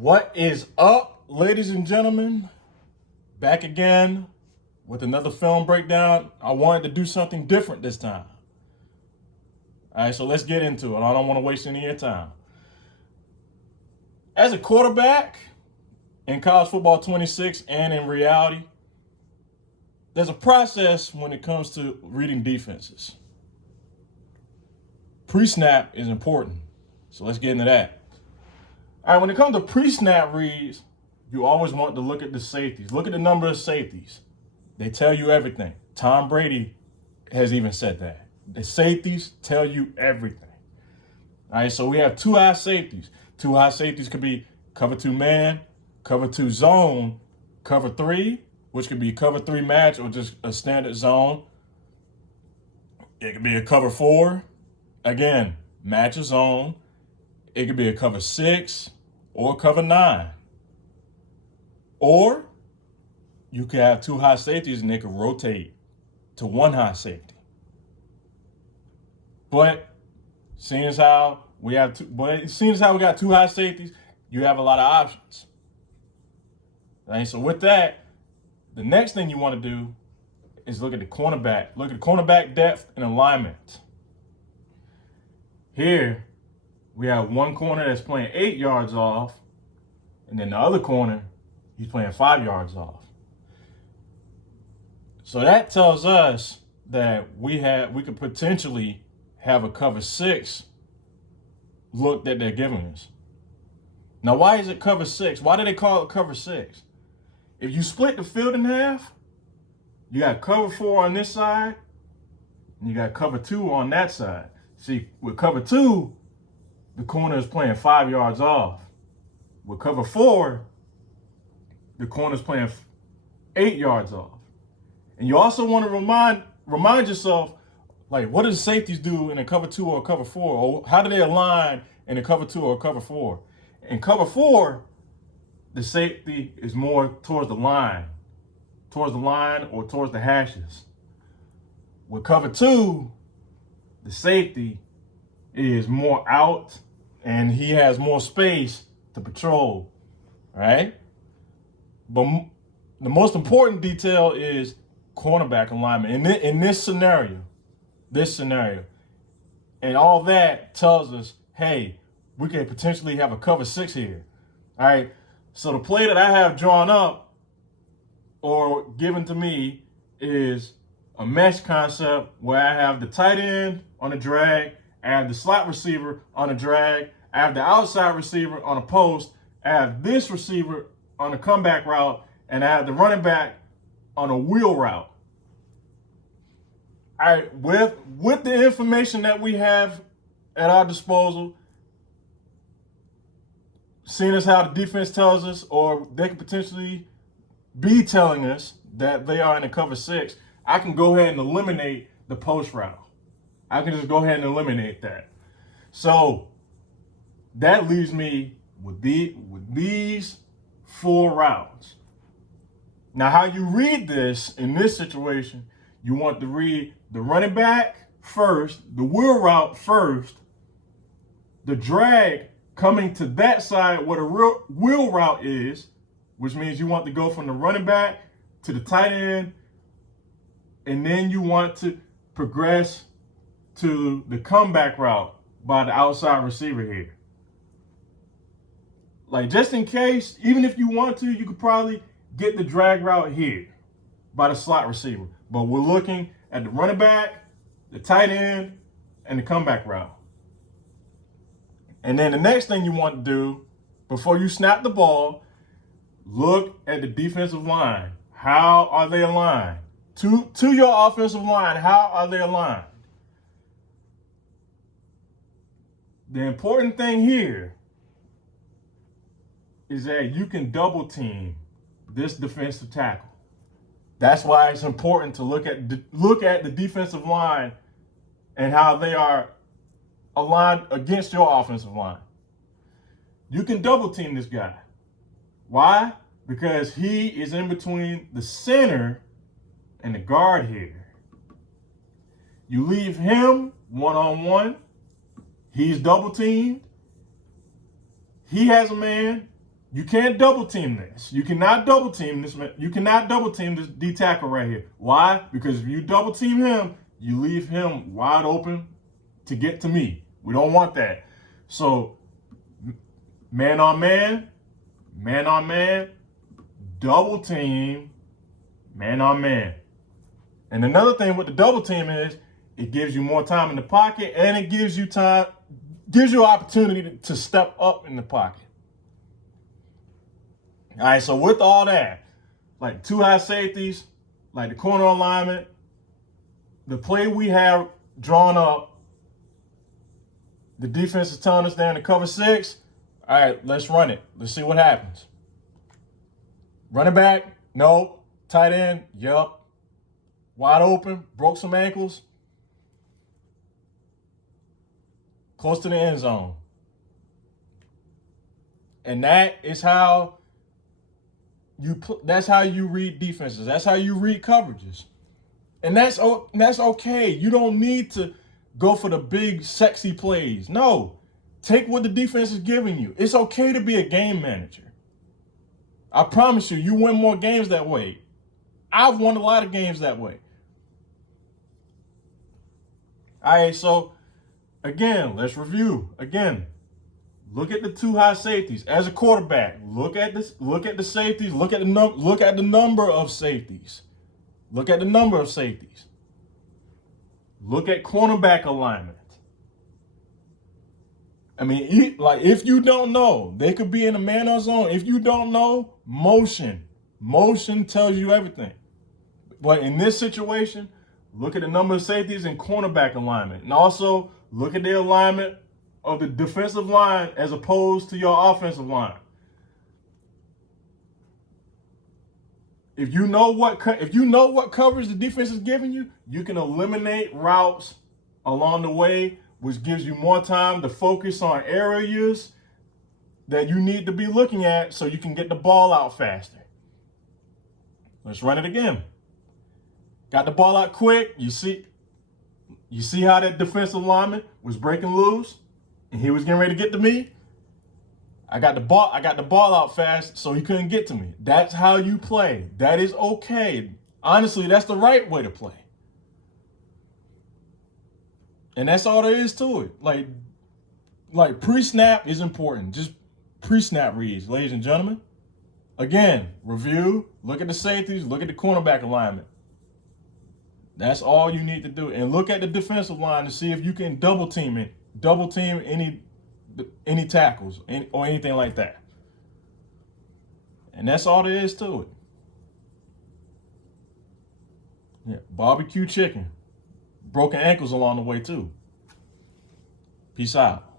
What is up, ladies and gentlemen? Back again with another film breakdown. I wanted to do something different this time. All right, so let's get into it. I don't want to waste any of your time. As a quarterback in college football 26 and in reality, there's a process when it comes to reading defenses. Pre-snap is important, so let's get into that. All right, when it comes to pre-snap reads, you always want to look at the safeties. Look at the number of safeties. They tell you everything. Tom Brady has even said that. The safeties tell you everything. All right, so we have two high safeties. Two high safeties could be cover 2 man, cover 2 zone, cover 3, which could be cover 3 match or just a standard zone. It could be a cover 4. Again, match a zone. It could be a cover 6 or cover 9. Or you could have two high safeties and they could rotate to one high safety. But seeing as how we got two high safeties, you have a lot of options. Right? So with that, the next thing you want to do is look at the cornerback. Look at the cornerback depth and alignment. Here, we have one corner that's playing 8 yards off, and then the other corner, he's playing 5 yards off. So that tells us that we could potentially have a cover 6 look that they're giving us. Now, why is it cover 6? Why do they call it cover 6? If you split the field in half, you got cover 4 on this side, and you got cover 2 on that side. See, with cover 2, the corner is playing 5 yards off. With cover 4, the corner is playing 8 yards off. And you also want to remind yourself, like, what do the safeties do in a cover 2 or a cover 4? Or how do they align in a cover 2 or a cover 4? In cover 4, the safety is more towards the line or towards the hashes. With cover 2, the safety is more out and he has more space to patrol, right? But the most important detail is cornerback alignment. In this scenario, and all that tells us, hey, we could potentially have a cover 6 here. All right, so the play that I have drawn up or given to me is a mesh concept where I have the tight end on a drag, I have the slot receiver on a drag, I have the outside receiver on a post, I have this receiver on a comeback route, and I have the running back on a wheel route. All right, with the information that we have at our disposal, seeing as how the defense tells us, or they could potentially be telling us that they are in a cover 6, I can go ahead and eliminate the post route. I can just go ahead and eliminate that. So that leaves me with these 4 routes. Now, how you read this in this situation, you want to read the running back first, the wheel route first, the drag coming to that side where the wheel route is, which means you want to go from the running back to the tight end, and then you want to progress to the comeback route by the outside receiver here. Like, just in case, even if you want to, you could probably get the drag route here by the slot receiver. But we're looking at the running back, the tight end, and the comeback route. And then the next thing you want to do before you snap the ball, look at the defensive line. How are they aligned? To your offensive line, how are they aligned? The important thing here is that you can double team this defensive tackle. That's why it's important to look at the defensive line and how they are aligned against your offensive line. You can double team this guy. Why? Because he is in between the center and the guard here. You leave him one-on-one. He's double teamed. He has a man. You can't double team this. You cannot double team this. You cannot double team this D tackle right here. Why? Because if you double team him, you leave him wide open to get to me. We don't want that. So, man on man, double team, man on man. And another thing with the double team is it gives you more time in the pocket, and it gives you opportunity to step up in the pocket. All right, so with all that, like two high safeties, like the corner alignment, the play we have drawn up, the defense is telling us they're in the cover 6. All right, let's run it. Let's see what happens. Running back, no. Tight end, yup. Wide open, broke some ankles. Close to the end zone. And that is how that's how you read defenses. That's how you read coverages. And that's okay. You don't need to go for the big, sexy plays. No. Take what the defense is giving you. It's okay to be a game manager. I promise you, you win more games that way. I've won a lot of games that way. All right, so again, let's review. Again, look at the two high safeties. As a quarterback, look at the safeties, look at the number of safeties. Look at the number of safeties. Look at cornerback alignment. I mean, like if you don't know, they could be in a man on zone. If you don't know, motion. Motion tells you everything. But in this situation, look at the number of safeties and cornerback alignment. And also look at the alignment of the defensive line as opposed to your offensive line. If you know what coverage the defense is giving you, you can eliminate routes along the way, which gives you more time to focus on areas that you need to be looking at so you can get the ball out faster. Let's run it again. Got the ball out quick. You see how that defensive lineman was breaking loose and he was getting ready to get to me? I got the ball out fast so he couldn't get to me. That's how you play. That is okay. Honestly, that's the right way to play. And that's all there is to it. Like pre-snap is important. Just pre-snap reads, ladies and gentlemen. Again, review, look at the safeties, look at the cornerback alignment. That's all you need to do. And look at the defensive line to see if you can double team any tackles or anything like that. And that's all there is to it. Yeah, barbecue chicken. Broken ankles along the way too. Peace out.